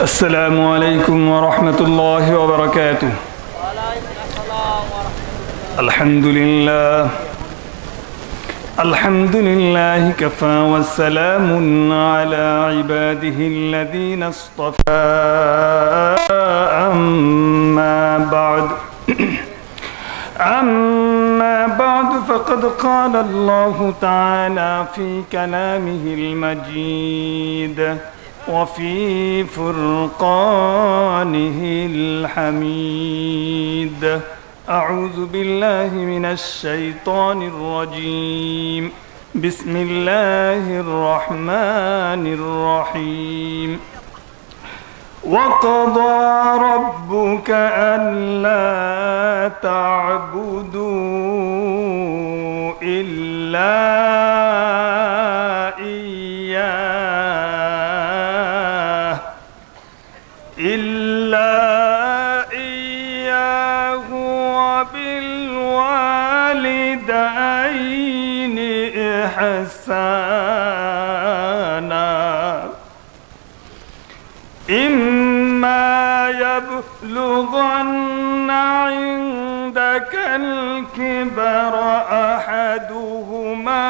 السلام عليكم ورحمة الله وبركاته. الحمد لله الحمد لله كفى والسلام على عباده الذين اصطفى. أما بعد فقد قال الله تعالى في كلامه المجيد وفي فرقانه الحميد. أعوذ بالله من الشيطان الرجيم. بسم الله الرحمن الرحيم. وقضى ربك ألا تعبدوا إلا إياه وبالوالدين إحسانا. إما يبلغن عندك الكبر أحدهما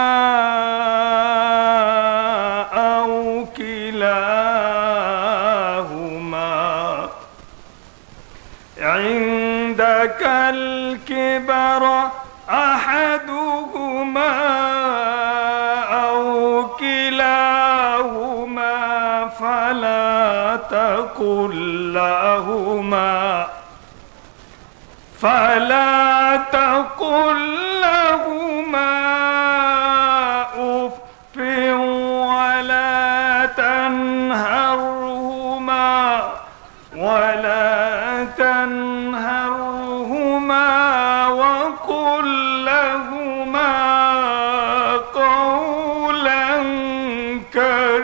أو كلاهما عندك الكبر أحدهما أو كلاهما فلا تقل لهما أف ولا تنهرهما وقل لهما قولا كريما.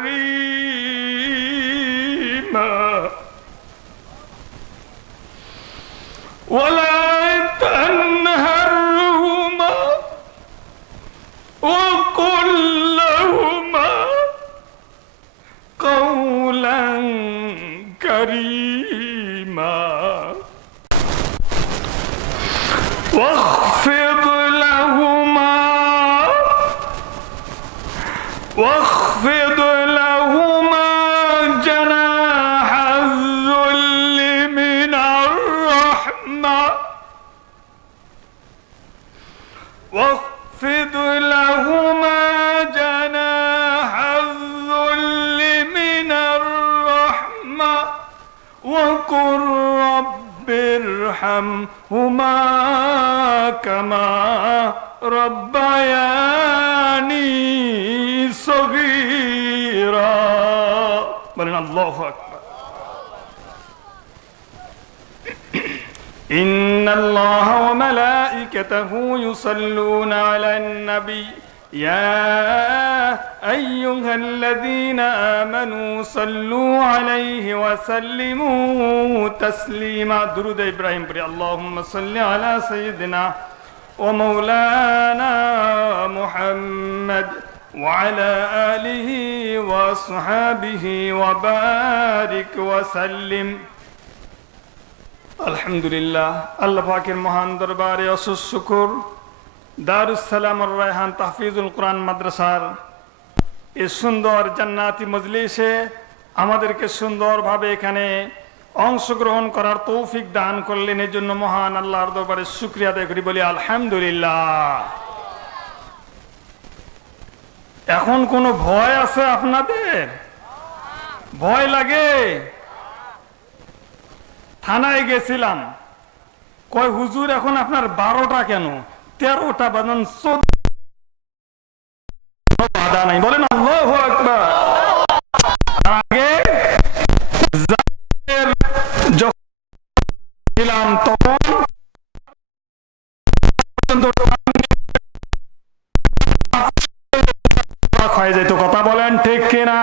ولا تنهرهما وقل لهما قولا كريما. واخفض لهما جناح الذل من الرحمة. واخفض لهما جناح الذل من الرحمة وقل رب ارحمهما كما ربياني صغيرا. بلن الله أكبر. إن الله وملائكته يصلون على النبي يا أيها الذين آمنوا صلوا عليه وسلموا تسليما. درود إبراهيم بري. اللهم صل على سيدنا ومولانا محمد وعلى آله وصحبه وبارك وسلم. আলহামদুলিল্লাহ, আল্লাহ পাকের মহান দরবারে অশেষ শুকর। দারুস সালাম আর রায়হান তাহফিজুল কোরআন মাদ্রাসার এই সুন্দর জান্নাতি মজলিসে আমাদেরকে সুন্দরভাবে এখানে অংশগ্রহণ করার তৌফিক দান করলেন। এর জন্য মহান আল্লাহর দরবারে শুকরিয়া আদায় করি, বলি আলহামদুলিল্লাহ। এখন কোনো ভয় আছে আপনাদের? ভয় লাগে? থানায় গেছিলাম, কয় হুজুর এখন আপনার 12টা কেন, 13টা বাজান, 14 বাধা নাই। বলেন আল্লাহু আকবার। আগে যখন ছিলাম তখন হয়ে যেত। কথা বলেন ঠিক কিনা?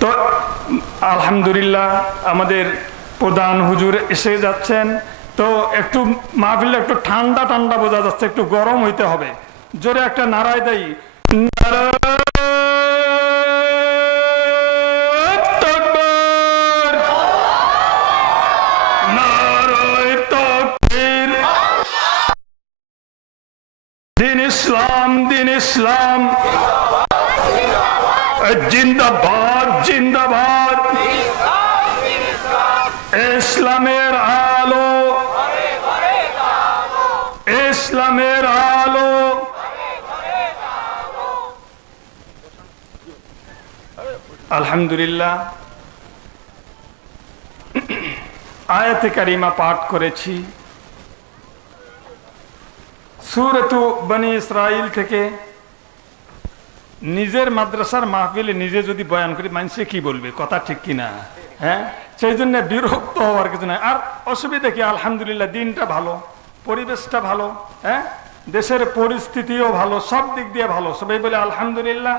তো আলহামদুলিল্লাহ আমাদের প্রধান হুজুর এসে যাচ্ছেন। তো একটু মাহফিল একটু ঠান্ডা ঠান্ডা বোঝা যাচ্ছে, একটু গরম হইতে হবে। জোরে একটা নারায় দেই, নারায় তাকবীর, নারায় তাকবীর। দিন ইসলাম, দিন ইসলাম জিন্দাবাদ, জিন্দাবাদ। ইসলামের আলো, ইসলামের আলো। আলহামদুলিল্লাহ, আয়াতে কারিমা পাঠ করেছি সূরাতু বনী ইসরাইল থেকে। নিজের মাদ্রাসার মাহফিলে নিজে যদি বয়ান করি মানুষে কি বলবে, কথা ঠিক কিনা? হ্যাঁ, সেই জন্য বিরক্ত হওয়ার কিছু নাই। আর অসুবিধা কি? আলহামদুলিল্লাহ, দিনটা ভালো, পরিবেশটা ভালো, হ্যাঁ, দেশের পরিস্থিতিও ভালো, সব দিক দিয়ে ভালো। সবাই বলে আলহামদুলিল্লাহ।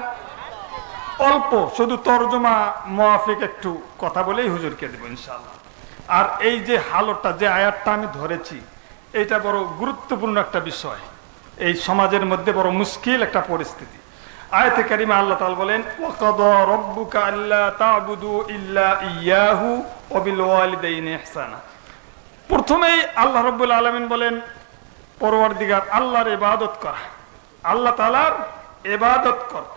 অল্প শুধু তরজমা মুআফিক একটু কথা বলেই হুজুরকে দেবো ইনশাআল্লাহ। আর এই যে হালতটা, যে আয়াতটা আমি ধরেছি, এটা বড় গুরুত্বপূর্ণ একটা বিষয়। এই সমাজের মধ্যে বড় মুশকিল একটা পরিস্থিতি। আয়াতে কারিমা আল্লাহ তাআলা বলেন, ওয়াকাদা রাব্বুকা আল্লা তা'বুদু ইল্লা ইয়াহু ওয়া বিল ওয়ালিদাইনি ইহসানা। প্রথমেই আল্লাহ রাব্বুল আলামিন বলেন, পরওয়ারদিগার আল্লাহর ইবাদত করা, আল্লাহ তাআলার ইবাদত করা,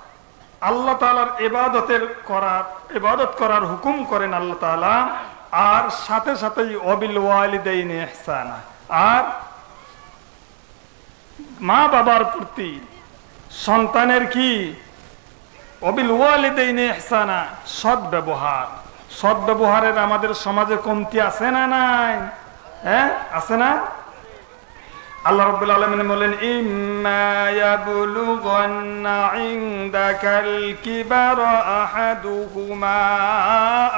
আল্লাহ তাআলার ইবাদত করার হুকুম করেন আল্লাহ তাআলা। আর সাথে সাথেই ওয়া বিল ওয়ালিদাইনি ইহসানা, আর মা বাবার প্রতি সন্তানের কি অবিল ওয়ালিদাইনি ইহসানা, সদ্ব্যবহার। সদ্ব্যবহারের আমাদের সমাজে কমতি আছে না নাই? হ্যাঁ, আছে না? আল্লাহ রাব্বুল আলামিন বলেন, ইম্মা ইয়াবলুগান্না ইনদাকাল কিবারা আহাদুহুমা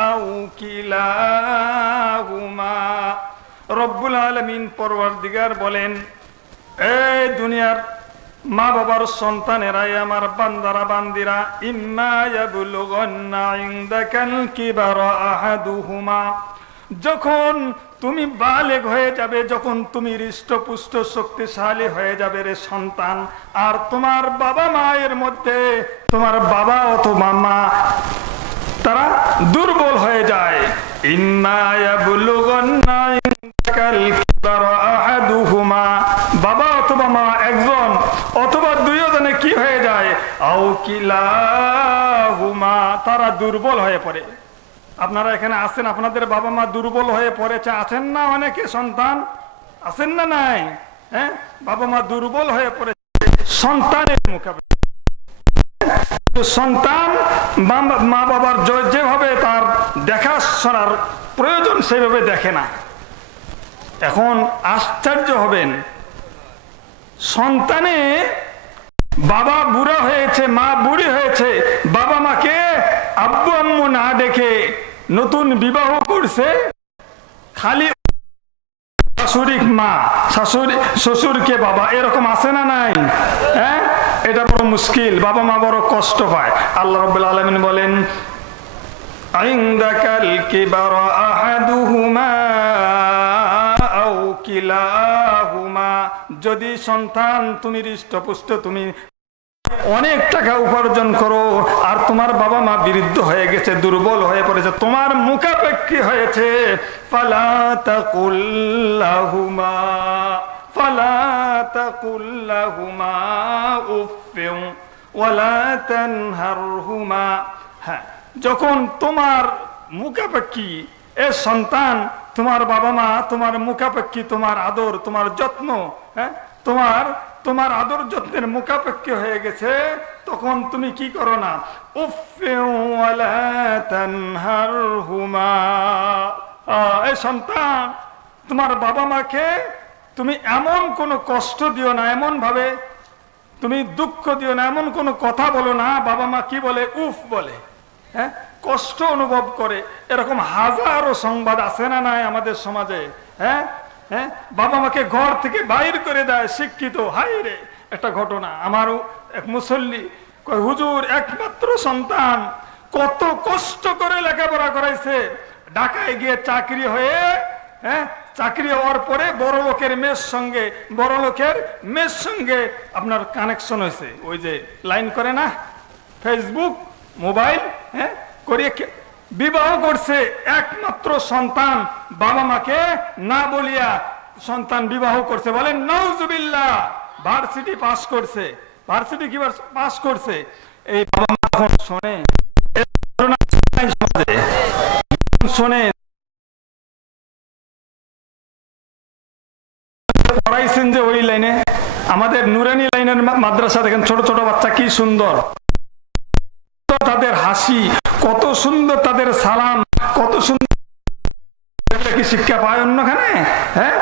আও কিলাহুমা। রব্বুল আলামিন পরওয়ারদিগার বলেন, এই দুনিয়ার মা বাবার সন্তানেরাই আমার বান্দারা বান্দিরা, ইম্মা ইয়াবলুগান্না ইনদাকাল কিবারা আহাদুহুমা, যখন তুমি বালেগ হয়ে যাবে, যখন তুমি হৃষ্টপুষ্ট শক্তিশালী হয়ে যাবে রে সন্তান, আর তোমার বাবা মায়ের মধ্যে তোমার বাবা অথবা মা তারা দুর্বল হয়ে যায়, ইম্মা ইয়াবলুগান্না ইনদাকাল কিবারা আহাদুহুমা, বাবা অথবা মা একজন অথবা দুইজনে কি হয়ে যায়, আও কিলাহুমা, তারা দুর্বল হয়ে পড়ে। আপনারা এখানে আছেন, আপনাদের বাবা মা দুর্বল হয়ে পড়েছে, আছেন না? অনেকে সন্তান আছেন না নাই? হ্যাঁ, বাবা মা দুর্বল হয়ে পড়েছে সন্তানের মোকাবেলা। সন্তান মা বাবার যেভাবে তার দেখাশোনার প্রয়োজন সেভাবে দেখে না। এখন আশ্চর্য হবেন, সন্তানে বাবা বুড়া হয়েছে, মা বুড়ি হয়েছে, বাবা মাকে আব্বু আম্মু না দেখে নতুন বিবাহ করছে, খালি শাশুড়ি মা, শাশুড়ি শ্বশুরকে বাবা, এরকম আছে না নাই? হ্যাঁ, এটা বড় মুশকিল, বাবা মা বড় কষ্ট পায়। আল্লাহ রাব্বুল আলামিন বলেন, ইনদাকাল কিবারা আহাদুহুমা আও কিলাহুমা, যদি সন্তান তুমি হৃষ্টপুষ্ট, তুমি অনেক টাকা উপার্জন করো, আর তোমার বাবা মা বৃদ্ধ হয়ে গেছে, দুর্বল হয়ে পড়েছে, তোমার মুখাপেক্ষী হয়েছে, ফালা তাকুল লাহুমা উফফিন ওয়ালা তানহারহুমা। হ্যাঁ, যখন তোমার মুখাপেক্ষী এ সন্তান, তোমার বাবা মা তোমার মুখাপেক্ষী, তোমার আদর, তোমার যত্ন, হ্যাঁ, তোমার আদর যত্নের মুখাপেক্ষী হয়ে গেছে, তখন তুমি কি করো না, উফফিন ওয়ালা তানহারহুমা। এই সন্তান, তোমার বাবা মাকে তুমি এমন কোনো কষ্ট দিও না, এমন ভাবে তুমি দুঃখ দিও না, এমন কোনো কথা বলো না। বাবা মা কি বলে? উফ বলে, হ্যাঁ, কষ্ট অনুভব করে। এরকম হাজারো সংবাদ আছে না নাই আমাদের সমাজে? হ্যাঁ হ্যাঁ, বাবা মাকে ঘর থেকে বাইর করে দেয় শিক্ষিত। হাই রে, একটা ঘটনা, আমারও এক মুসল্লি কয়, হুজুর একমাত্র সন্তান, কত কষ্ট করে লেখাপড়া করাইছে, ঢাকায় গিয়ে চাকরি হয়ে, হ্যাঁ, চাকরি হওয়ার পরে বড় লোকের মেয়ের সঙ্গে আপনার কানেকশন হয়েছে, ওই যে লাইন করে না ফেসবুক মোবাইল, হ্যাঁ করিয়ে বিবাহ করছে। একমাত্র সন্তান, বাবা মাকে না বলিয়া সন্তান বিবাহ করছে, বলেন নাউজুবিল্লাহ। ভার্সিটি পাস করছে, ভার্সিটি কি পাস করছে, এই বাবা মা এখন শোনে শোনে পড়াইছেন যে ওই লাইনে, আমাদের নুরানি লাইনের মাদ্রাসা দেখেন ছোট ছোট বাচ্চা কি সুন্দর, তাদের হাসি কত সুন্দর, তাদের সালাম কত সুন্দর, কি শিক্ষা পায় অন্যখানে? হ্যাঁ,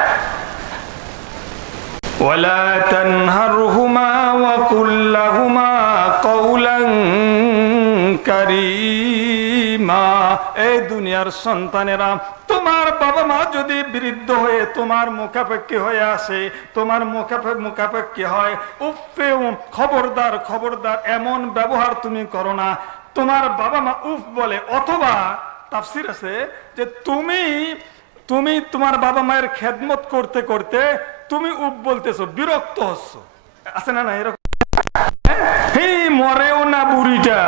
ওয়ালা তানহারহুমা ওয়া কুল লাহুমা কাওলান কারীমা। এই দুনিয়ার সন্তানেরা, তোমার বাবা মা যদি বৃদ্ধ হয়ে তোমার মুখাপেক্ষী হয়ে আসে, তোমার মুখাপেক্ষী হয়, উফে খবরদার খবরদার এমন ব্যবহার তুমি করো না। তোমার বাবা মা উফ বলে, অথবা তাফসির আছে যে তুমি তোমার বাবা মায়ের খেদমত করতে করতে তুমি উফ বলতেছো, বিরক্ত হচ্ছ, আছে না না এরকম? মরেও না বুড়িটা,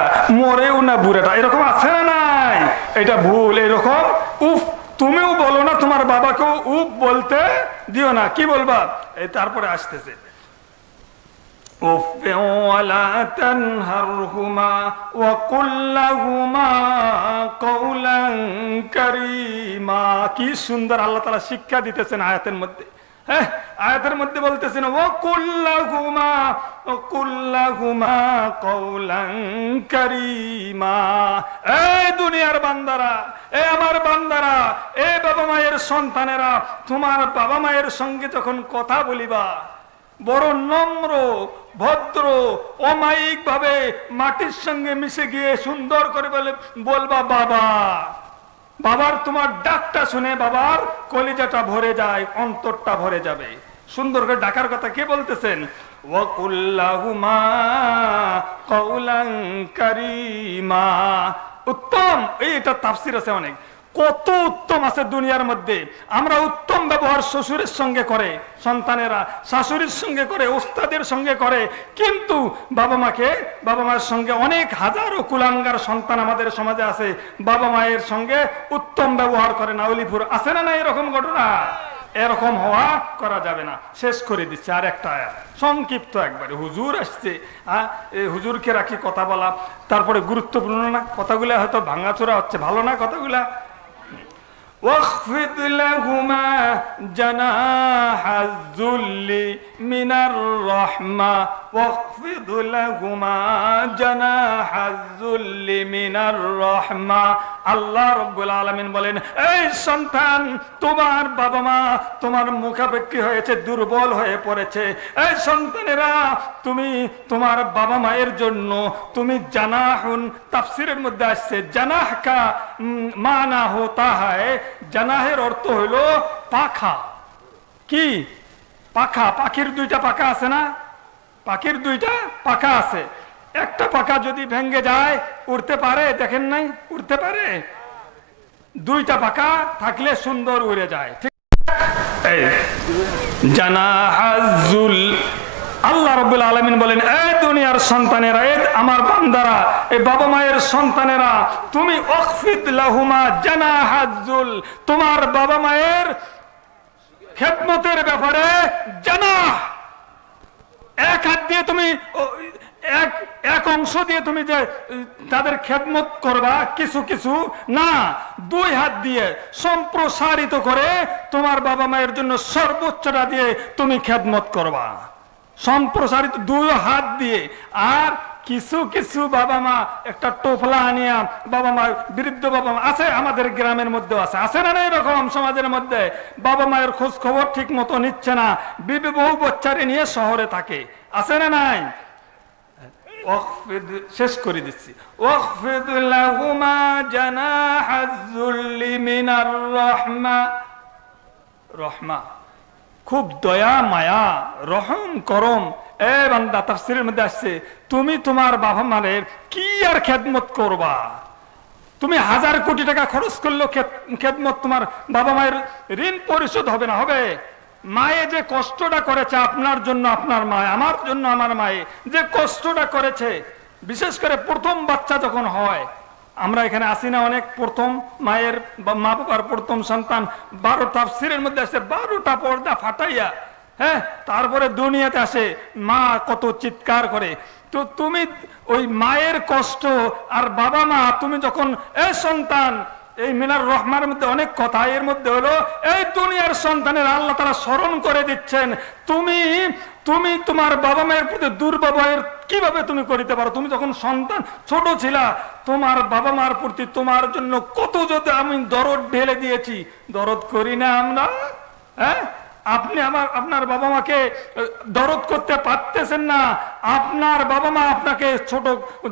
মরেও না বুড়াটা, এরকম আছে না নাই? এটা ভুল। এরকম উফ তুমিও বলো না, তোমার বাবাকেও উফ বলতে দিও না। কি বলবা? এই তারপরে আসতেছে কি সুন্দর আল্লাহ তাআলা শিক্ষা দিতেছেন আয়াতের মধ্যে। হ্যাঁ, আয়াতের মধ্যে বলতেছেন ও কুল্লাহুমা কওলান কারীমা। এই দুনিয়ার বান্দারা, এই আমার বান্দারা, এই বাবা মায়ের সন্তানেরা, তোমার বাবা মায়ের সঙ্গে যখন কথা বলিবা বড় নম্র ভদ্র অমায়িক ভাবে মাটির সঙ্গে মিশে গিয়ে সুন্দর করে বলবা বাবা। বাবার তোমার ডাকটা শুনে বাবার কলিজাটা ভরে যায়, অন্তরটা ভরে যাবে। সুন্দর করে ডাকার কথা কে বলতেছেন? ওয়াকুল্লাহুমা কাওলান কারীমা। উত্তম, এটা তাফসীর আছে অনেক, কত উত্তম আছে দুনিয়ার মধ্যে। আমরা উত্তম ব্যবহার শ্বশুরের সঙ্গে করে, সন্তানেরা শাশুড়ির সঙ্গে করে, ওস্তাদের সঙ্গে করে, কিন্তু বাবা মায়ের সঙ্গে অনেক হাজারো কুলাঙ্গার সন্তান আমাদের সমাজে আছে, বাবা মায়ের সঙ্গে উত্তম ব্যবহার করে না। অলিপুর আছে না না এরকম ঘটনা? এরকম হওয়া করা যাবে না। শেষ করে দিচ্ছে আর একটা আয়াত, সংক্ষিপ্ত একবারে। হুজুর আসছে, এই হুজুরকে রাখি কথা বলা, তারপরে গুরুত্বপূর্ণ না কথাগুলা, হয়তো ভাঙাচোরা হচ্ছে, ভালো না কথাগুলা। واخفض لهما جناح الذل من الرحمة واخفض لهما جناح الذل من الرحمة। আল্লাহ রাব্বুল আলামিন বলেন, এই সন্তান, তোমার বাবা মা তোমার মুখাপেক্ষী হয়েছে, দুর্বল হয়ে পড়েছে। এই সন্তানেরা, তুমি তোমার বাবা মায়ের জন্য তুমি জানাহুন, তাফসীরের মধ্যে আসছে জানাহ কা মানা হোতা হয়, জানাহের অর্থ হইল পাখা। কি পাখা? পাখির দুইটা পাখা আছে না? পাখির দুইটা পাখা আছে, একটা পাখা যদি ভেঙে যায় উড়তে পারে? দেখেন নাই উড়তে পারে? দুইটা পাখা থাকলে সুন্দর উড়ে যায়। ঠিক, জানাহাজুল। আল্লাহ রাব্বুল আলামিন বলেন, এই দুনিয়ার সন্তানেরা, এই আমার বান্দারা, এই বাবা মায়ের সন্তানেরা, তুমি ওয়াখফিদ লাহুমা জানাহাজুল, তোমার বাবা মায়ের খেদমতের ব্যাপারে জানাহ, এক হাত দিয়ে তুমি এক অংশ দিয়ে তুমি যে তাদের খেদমত করবা কিছু কিছু না, দুই হাত দিয়ে সম্প্রসারিত করে তোমার বাবা মায়ের জন্য সর্বোচ্চটা দিয়ে তুমি খেদমত করবা, সম্প্রসারিত দুই হাত দিয়ে। আর কিছু কিছু বাবা মা একটা টোপলা আনিয়া, বাবা মা বৃদ্ধ বাবা মা আছে আমাদের গ্রামের মধ্যে, আছে না না এরকম সমাজের মধ্যে? বাবা মায়ের খোঁজ খবর ঠিক মতো নিচ্ছে না, বিবি বহু বাচ্চারে নিয়ে শহরে থাকে, আছে না নাই? শেষ করে দিচ্ছি, ওয়াখফিদ লাহুমা জানাহাজ-যুল্লি মিনার রাহমা। রহমা খুব দয়া মায়া, রহম করম। এ বান্দা, তাফসীরের মধ্যে আসছে, তুমি তোমার বাবা মায়ের কি আর খেদমত করবা? তুমি 1000 কোটি টাকা খরচ করলেও খেদমত তোমার বাবা মায়ের ঋণ পরিশোধ হবে না। হবে। মায়ে যে কষ্টটা করেছে আপনার জন্য আপনার মা, আমার জন্য আমার মায়ে যে কষ্টটা করেছে, বিশেষ করে প্রথম বাচ্চা যখন হয়, আমরা এখানে আসি না অনেক, প্রথম মায়ের মা বাবার প্রথম সন্তান 12 তাফসীরের মধ্যে আসে 12টা পর্দা ফাটাইয়া, হ্যাঁ, তারপরে দুনিয়াতে আসে, মা কত চিৎকার করে। তো তুমি ওই মায়ের কষ্ট আর বাবা মা, তুমি যখন এই সন্তান, এই মিনার রহমানের মধ্যে অনেক কথা, এর মধ্যে হলো এই দুনিয়ার সন্তানের আল্লাহ তাআলা স্মরণ করে দিচ্ছেন, তুমি তুমি তোমার বাবা মায়ের প্রতি দুর্ব্যবহার কিভাবে তুমি করিতে পারো। তুমি যখন সন্তান ছোট ছিলা, তোমার বাবা মার প্রতি তোমার জন্য কত যদি আমি দরদ ঢেলে দিয়েছি, দরদ করি না আমরা? হ্যাঁ, আপনি আপনার বাবা মাকে দরদ করতে পারতেছেন না। আপনার বাবা মা আপনাকে ছোট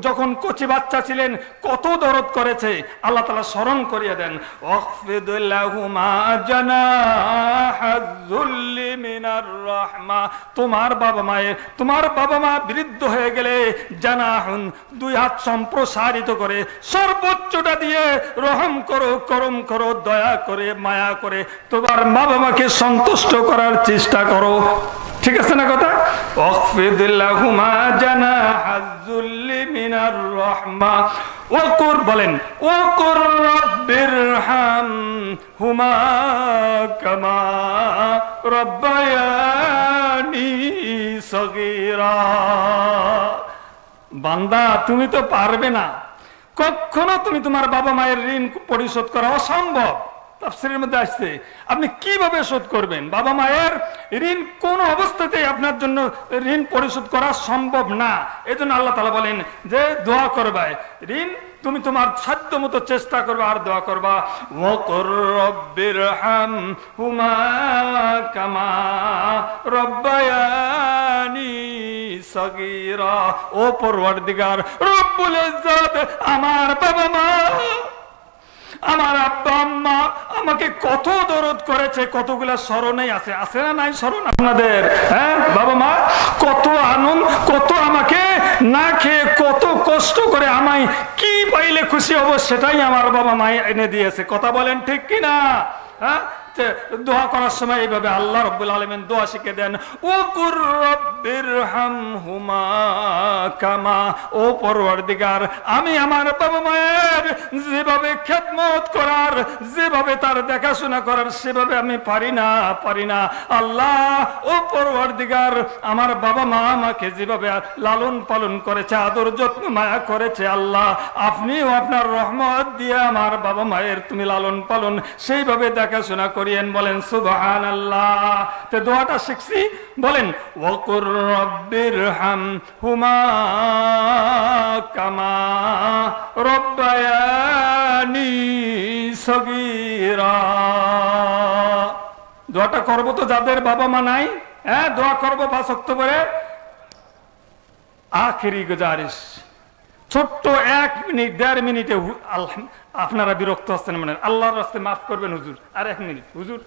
যখন কচি বাচ্চা ছিলেন কত দরদ করেছে, আল্লাহ তাআলা স্মরণ করিয়ে দেন। ওয়াখফিদ লাহুমা জানাহায-যুল্লি মিনার রাহমা, তোমার বাবা মা বৃদ্ধ হয়ে গেলে জানাহুন, 2 হাত সম্প্রসারিত করে সর্বোচ্চটা দিয়ে রহম করো, করম করো, দয়া করে, মায়া করে তোমার বাবা মাকে সন্তুষ্ট করার চেষ্টা করো। ঠিক আছে না কথা? ওয়াখফিদ লাহুমা জানাহায-যুল্লি মিনার রাহমা ওয়াকুর, বলেন ওয়াকুর রাব্বিরহামহুমা কামা রাব্বায়ানি সগীরা। বান্দা, তুমি তো পারবে না, কখনো তুমি তোমার বাবা মায়ের ঋণ পরিশোধ করা অসম্ভব। তাফসীরের মধ্যে আসছে, আপনি কিভাবে শোধ করবেন? বাবা মায়ের ঋণ কোন অবস্থাতেই আপনার জন্য ঋণ পরিশোধ করা সম্ভব না। এজন্য আল্লাহ তাআলা বলেন যে দোয়া করবা, ঋণ তুমি তোমার সাধ্য মতো চেষ্টা করবা আর দোয়া করবা। ওয়াকুর রাব্বিরহামহুমা কামা রাব্বায়ানি সগীরা। ও পরওয়ারদিগার রব্বুল ইজ্জত, আমার বাবা মা, আমার আব্বা আম্মা আমাকে কত দরদ করেছে, কতগুলা স্মরণেই আছে, আছে না নাই স্মরণ আপনাদের? হ্যাঁ, বাবা মা কত আনন্দ, কত আমাকে না খেয়ে কত কষ্ট করে আমায় কি পাইলে খুশি হব সেটাই আমার বাবা মা এনে দিয়েছে। কথা বলেন ঠিক কিনা? হ্যাঁ, দোয়া করার সময় এইভাবে আল্লাহ রাব্বুল আলামিন দোয়া শিখে দেন, ওয়াকুর রাব্বিরহামহুমা কামা, ও পরওয়ারদিগার, আমি আমার বাবা মায়ের যেভাবে খেদমত করার, যেভাবে তার দেখাশোনা করার সেভাবে আমি পারি না আল্লাহ। ও পরওয়ারদিগার, আমার বাবা মা আমাকে যেভাবে লালন পালন করেছে, আদর যত্ন মায়া করেছে, আল্লাহ আপনিও আপনার রহমত দিয়ে আমার বাবা মায়ের তুমি লালন পালন সেইভাবে দেখাশোনা করিয়েন। বলেন সুবহানাল্লাহ। তে দোয়াটা শিখছি, বলেন ওয়াকুর রাব্বিরহামহুমা কামা রাব্বায়ানি সগীরা। দোয়াটা করবো তো যাদের বাবা মা নাই, হ্যাঁ, দোয়া করবো 5 অক্টোবরে। আখেরি গুজারিশ, ছোট্ট 1 মিনিট 1.5 মিনিটে আপনারা বিরক্ত হচ্ছেন, মানে আল্লাহর রাস্তায় মাফ করবেন হুজুর, আর 1 মিনিট হুজুর,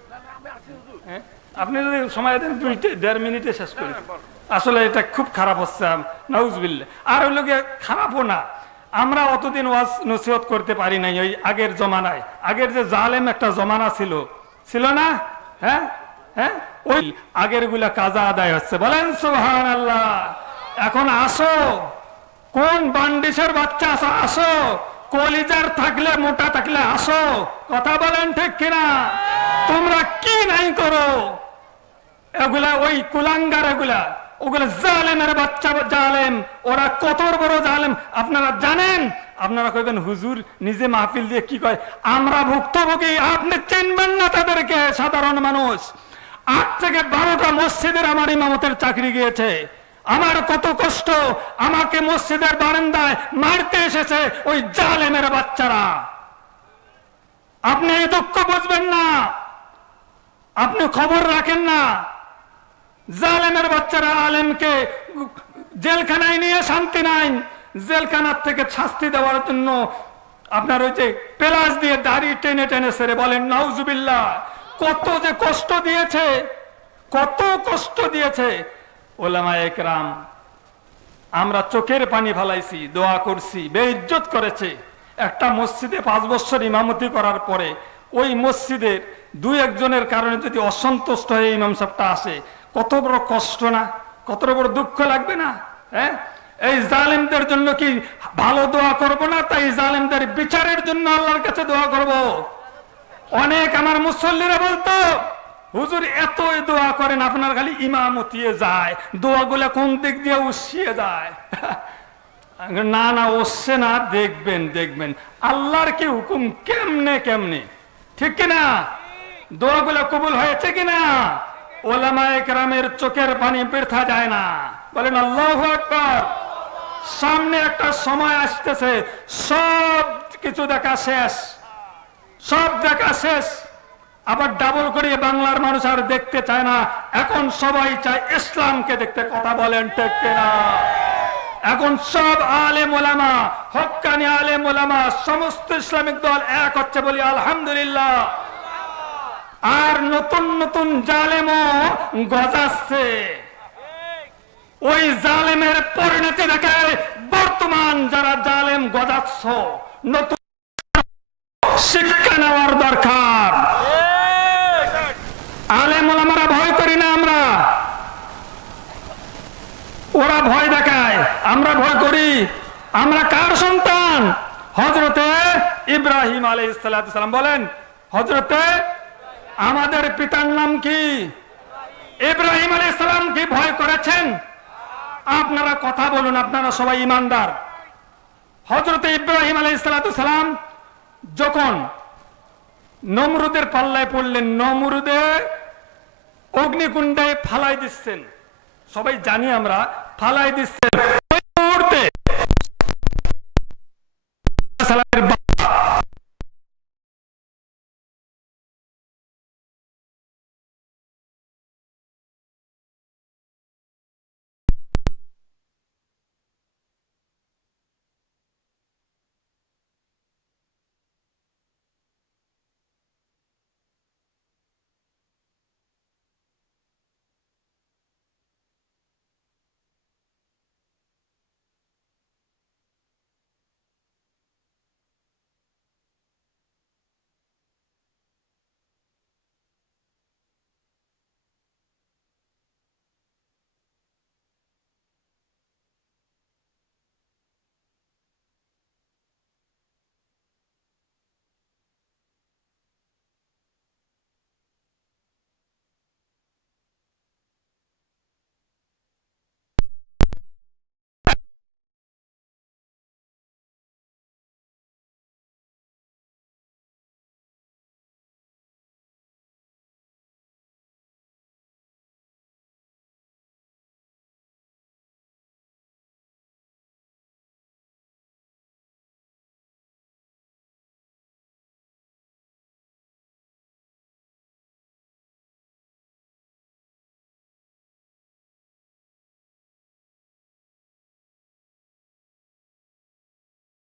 হ্যাঁ, আপনি যদি সময় দেন 1.5 মিনিটে শেষ করি। আসলে এটা খুব খারাপ হচ্ছে, নাউজুবিল্লাহ। আর ওই লোকে খারাপও না, আমরা অতদিন ওয়াজ নসিহত করতে পারি নাই ওই আগের জমানায়। আগের যে জালেম একটা জমানা ছিল না? হ্যাঁ হ্যাঁ, ওই আগের গুলা কাজা আদায় হচ্ছে। বলেন সুবহানাল্লাহ। এখন আসো, কোন বান্ডিসের বাচ্চা আসো, কলিজার থাকলে মোটা থাকলে আসো। কথা বলেন ঠিক কিনা? তোমরা কি নাই করো, এগুলা ওই কুলাঙ্গার, ওগুলা জালেমের বাচ্চা, জালেম। ওরা কত বড় জালেম আপনারা জানেন? আপনারা কইবেন হুজুর নিজে মাহফিল দিয়ে কি কয়, আমরা ভুক্তভোগী, আপনি চিনবেন না তাদেরকে। সাধারণ মানুষ, 8 থেকে 12টা মসজিদের আমার ইমামতের চাকরি গিয়েছে। আমার কত কষ্ট, আমাকে মসজিদের বারান্দায় মারতে এসেছে ওই জালেমের বাচ্চারা। আপনি এই দুঃখ বুঝবেন না, আপনি খবর রাখেন না। জালেমের বাচ্চারা আলেমকে জেলখানায় নিয়ে শান্তি নাই, জেলখানার থেকে শাস্তি দেওয়ার জন্য আপনার ওই যে পেলাস দিয়ে দাড়ি টেনে টেনে সেরে। বলেন নাউজুবিল্লাহ। কত যে কষ্ট দিয়েছে, কত কষ্ট দিয়েছে ওলামায়ে কেরাম। আমরা চোখের পানি ফালাইছি, দোয়া করছি, বেইজ্জত করেছে। একটা মসজিদে 5 বছর ইমামতি করার পরে ওই মসজিদের 2 একজনের কারণে যদি অসন্তুষ্ট হয়ে ইমাম সাহেবটা আসে, কত বড় কষ্ট না, কত বড় দুঃখ লাগবে না? হ্যাঁ, এই জালেমদের জন্য কি ভালো দোয়া করব না? তাই জালেমদের বিচারের জন্য আল্লাহর কাছে দোয়া করব। অনেক আমার মুসল্লিরা বলতো, হুজুর এত দোয়া করেন, আপনার খালি ইমামতিয়ে যায়, দোয়াগুলো কোন দিক দিয়ে উসিয়ে যায়। না না, উসছে না, দেখবেন দেখবেন আল্লাহর কি হুকুম কেমনে কেমনে, ঠিক কিনা? দোয়াগুলো কবুল হয়েছে কিনা? ওলামায়ে কেরামের চোখের পানি বৃথা যায় না, বলেন আল্লাহু আকবার। সামনে একটা সময় আসতেছে, সব কিছু দেখা শেষ, সব দেখা শেষ। আবার ডাবল করে বাংলার মানুষ আর দেখতে চায় না, এখন সবাই চায় ইসলামকে দেখতে। কথা বলেন ঠিক কিনা? এখন সব আলেম ওলামা, হক্কানি আলেম ওলামা, সমস্ত ইসলামিক দল এক হচ্ছে, বলি আলহামদুলিল্লাহ। আর নতুন নতুন জালেমও গজাচ্ছে। ওই জালেমের পরিণতি দেখে বর্তমান যারা জালেম গজাচ্ছ, নতুন শিক্ষা নেওয়ার দরকার। আলেম ওলামারা ভয় করি না আমরা, ওরা ভয় দেখায়, আমরা ভয় করি। আমরা কার সন্তান? হযরতে ইব্রাহিম আলাইহিস সালাম। বলেন, হযরতে আমাদের পিতার নাম কি? ইব্রাহিম আলাইহিস সালাম। কি ভয় করেছেন? আপনারা কথা বলুন, আপনারা সবাই ইমানদার। হযরতে ইব্রাহিম আলাইহিস সালাম যখন নমরুদের পাল্লায় পড়লেন, নমরুদে অগ্নিকুণ্ডে ফালাই দিচ্ছেন, সবাই জানি আমরা, ফালাই দিচ্ছেন।